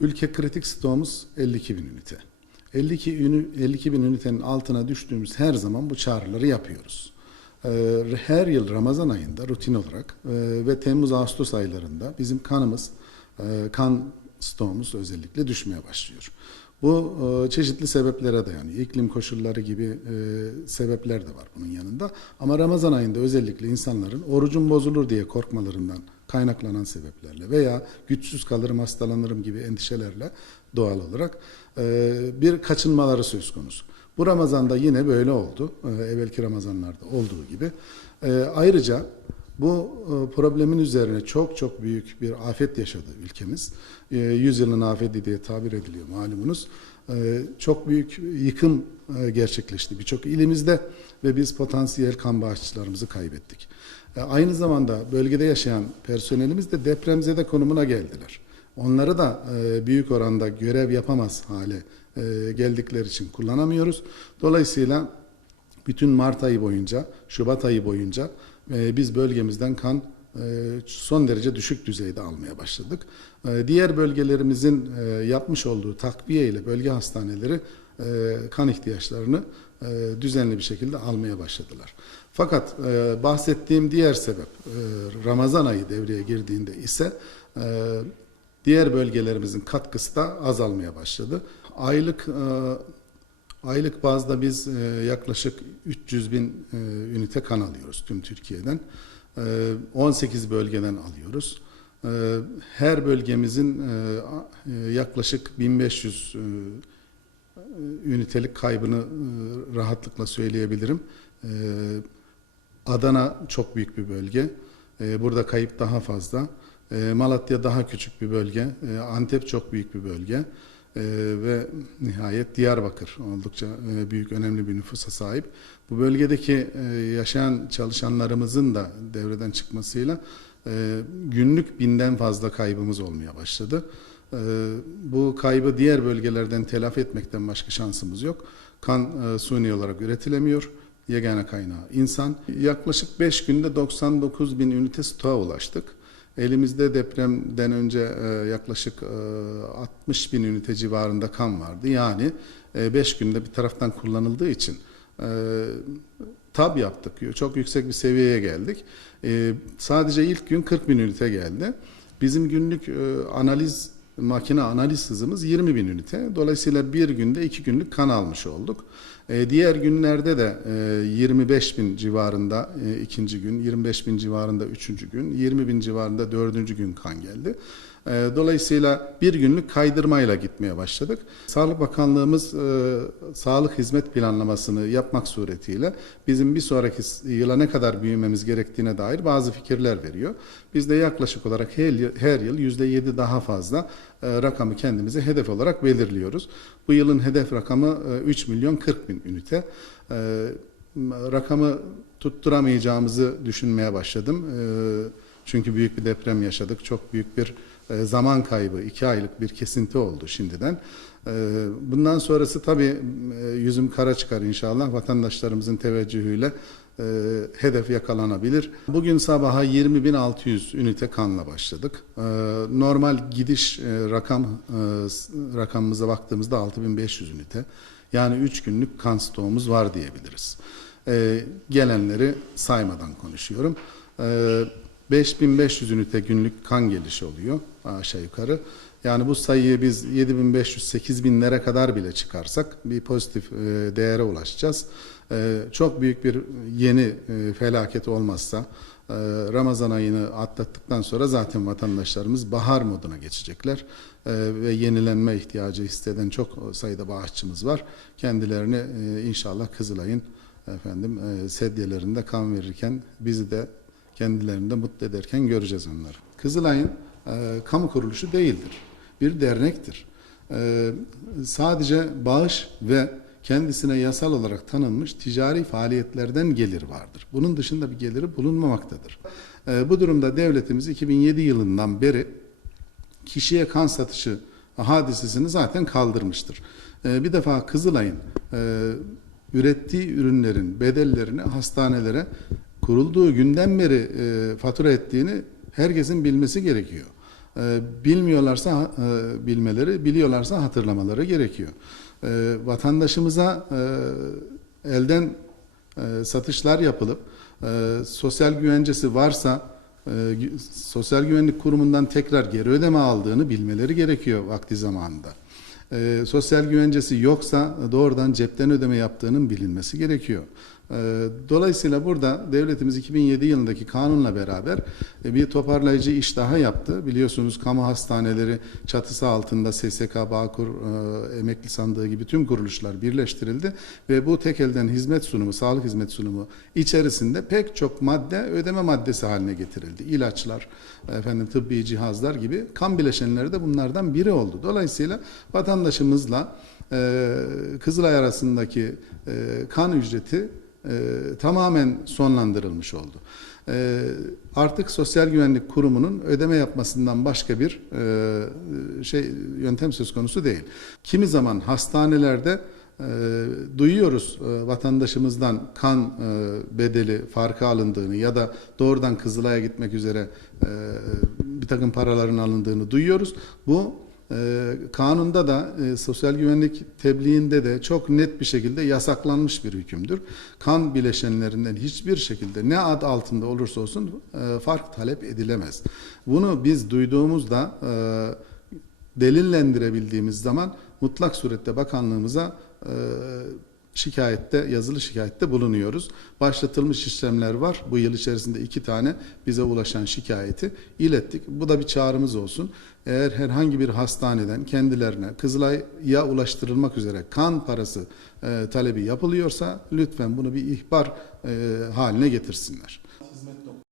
ülke kritik stoğumuz 52 bin ünite. 52, ünü, 52 bin ünitenin altına düştüğümüz her zaman bu çağrıları yapıyoruz. Ee, Her yıl Ramazan ayında rutin olarak e, ve Temmuz-Ağustos aylarında bizim kanımız, e, kan stoğumuz özellikle düşmeye başlıyor. Bu e, çeşitli sebeplere dayanıyor. İklim koşulları gibi sebepler de var bunun yanında. Ama Ramazan ayında özellikle insanların orucun bozulur diye korkmalarından kaynaklanan sebeplerle veya güçsüz kalırım, hastalanırım gibi endişelerle doğal olarak e, bir kaçınmaları söz konusu. Bu Ramazan'da yine böyle oldu. E, evvelki Ramazanlarda olduğu gibi. E, ayrıca bu problemin üzerine çok çok büyük bir afet yaşadı ülkemiz. Yüzyılın afeti diye tabir ediliyor malumunuz. Çok büyük yıkım gerçekleşti birçok ilimizde ve biz potansiyel kan bağışçılarımızı kaybettik. E, Aynı zamanda bölgede yaşayan personelimiz de depremzede konumuna geldiler. Onları da e, büyük oranda görev yapamaz hale e, geldikleri için kullanamıyoruz. Dolayısıyla bütün Mart ayı boyunca, Şubat ayı boyunca e, biz bölgemizden kan son derece düşük düzeyde almaya başladık. E, diğer bölgelerimizin e, yapmış olduğu takviye ile bölge hastaneleri e, kan ihtiyaçlarını e, düzenli bir şekilde almaya başladılar. Fakat bahsettiğim diğer sebep Ramazan ayı devreye girdiğinde ise diğer bölgelerimizin katkısı da azalmaya başladı. Aylık aylık bazda biz yaklaşık 300 bin ünite kan alıyoruz tüm Türkiye'den. E, 18 bölgeden alıyoruz. E, her bölgemizin e, e, yaklaşık 1500 e, ünitelik kaybını rahatlıkla söyleyebilirim. E, Adana çok büyük bir bölge. Burada kayıp daha fazla. Malatya daha küçük bir bölge. Antep çok büyük bir bölge. E, Ve nihayet Diyarbakır oldukça e, büyük, önemli bir nüfusa sahip. Bu bölgedeki e, yaşayan çalışanlarımızın da devreden çıkmasıyla e, günlük binden fazla kaybımız olmaya başladı. Bu kaybı diğer bölgelerden telafi etmekten başka şansımız yok. Kan e, suni olarak üretilemiyor. Yegane kaynağı insan. Yaklaşık 5 günde 99 bin ünite stoğa ulaştık. Elimizde depremden önce e, yaklaşık e, 60 bin ünite civarında kan vardı. Yani 5 günde bir taraftan kullanıldığı için e, tab yaptık. Çok yüksek bir seviyeye geldik. E, sadece ilk gün 40 bin ünite geldi. Bizim günlük e, analiz makine analiz hızımız 20 bin ünite. Dolayısıyla bir günde iki günlük kan almış olduk. E, diğer günlerde de e, 25 bin civarında e, ikinci gün, 25 bin civarında üçüncü gün, 20 bin civarında dördüncü gün kan geldi. E, dolayısıyla bir günlük kaydırmayla gitmeye başladık. Sağlık Bakanlığımız e, sağlık hizmet planlamasını yapmak suretiyle bizim bir sonraki yıla ne kadar büyümemiz gerektiğine dair bazı fikirler veriyor. Biz de yaklaşık olarak her yıl, her yıl %7 daha fazla e, rakamı kendimize hedef olarak belirliyoruz. Bu yılın hedef rakamı e, 3 milyon 40 bin ünite. E, rakamı tutturamayacağımızı düşünmeye başladım. E, çünkü büyük bir deprem yaşadık. Çok büyük bir e, zaman kaybı, iki aylık bir kesinti oldu şimdiden. E, Bundan sonrası tabii e, yüzüm kara çıkar inşallah vatandaşlarımızın teveccühüyle hedef yakalanabilir. Bugün sabaha 20.600 ünite kanla başladık. Normal gidiş rakam rakamımıza baktığımızda 6.500 ünite. Yani 3 günlük kan stoğumuz var diyebiliriz. Gelenleri saymadan konuşuyorum. E, 5500 ünite günlük kan gelişi oluyor aşağı yukarı. Yani bu sayıyı biz 7500-8000'lere kadar bile çıkarsak bir pozitif e, değere ulaşacağız. E, Çok büyük bir yeni e, felaket olmazsa Ramazan ayını atlattıktan sonra zaten vatandaşlarımız bahar moduna geçecekler. Ve yenilenme ihtiyacı hisseden çok sayıda bağışçımız var. Kendilerini inşallah Kızılay'ın efendim sedyelerinde kan verirken bizi de kendilerini de mutlu ederken göreceğiz onları. Kızılay'ın e, kamu kuruluşu değildir. Bir dernektir. E, sadece bağış ve kendisine yasal olarak tanınmış ticari faaliyetlerden gelir vardır. Bunun dışında bir geliri bulunmamaktadır. E, bu durumda devletimiz 2007 yılından beri kişiye kan satışı hadisesini zaten kaldırmıştır. E, bir defa Kızılay'ın e, ürettiği ürünlerin bedellerini hastanelere kurulduğu günden beri e, fatura ettiğini herkesin bilmesi gerekiyor. E, bilmiyorlarsa e, bilmeleri, biliyorlarsa hatırlamaları gerekiyor. E, vatandaşımıza e, elden e, satışlar yapılıp e, sosyal güvencesi varsa e, Sosyal Güvenlik Kurumu'ndan tekrar geri ödeme aldığını bilmeleri gerekiyor vakti zamanında. E, sosyal güvencesi yoksa doğrudan cepten ödeme yaptığının bilinmesi gerekiyor. E, dolayısıyla burada devletimiz 2007 yılındaki kanunla beraber e, bir toparlayıcı iş daha yaptı. Biliyorsunuz kamu hastaneleri çatısı altında SSK, Bağkur, e, Emekli Sandığı gibi tüm kuruluşlar birleştirildi ve bu tek elden hizmet sunumu, sağlık hizmet sunumu içerisinde pek çok madde ödeme maddesi haline getirildi. İlaçlar, efendim tıbbi cihazlar gibi kan bileşenleri de bunlardan biri oldu. Dolayısıyla vatandaşımızla e, Kızılay arasındaki kan ücreti e, tamamen sonlandırılmış oldu. E, artık Sosyal Güvenlik Kurumu'nun ödeme yapmasından başka bir e, şey yöntem söz konusu değil. Kimi zaman hastanelerde duyuyoruz vatandaşımızdan kan bedeli farkı alındığını ya da doğrudan Kızılay'a gitmek üzere bir takım paraların alındığını duyuyoruz. Bu kanunda da e, sosyal güvenlik tebliğinde de çok net bir şekilde yasaklanmış bir hükümdür. Kan bileşenlerinden hiçbir şekilde ne ad altında olursa olsun e, fark talep edilemez. Bunu biz duyduğumuzda e, delillendirebildiğimiz zaman mutlak surette bakanlığımıza e, şikayette, yazılı şikayette bulunuyoruz. Başlatılmış işlemler var. Bu yıl içerisinde iki tane bize ulaşan şikayeti ilettik. Bu da bir çağrımız olsun. Eğer herhangi bir hastaneden kendilerine Kızılay'a ulaştırılmak üzere kan parası e, talebi yapılıyorsa lütfen bunu bir ihbar e, haline getirsinler.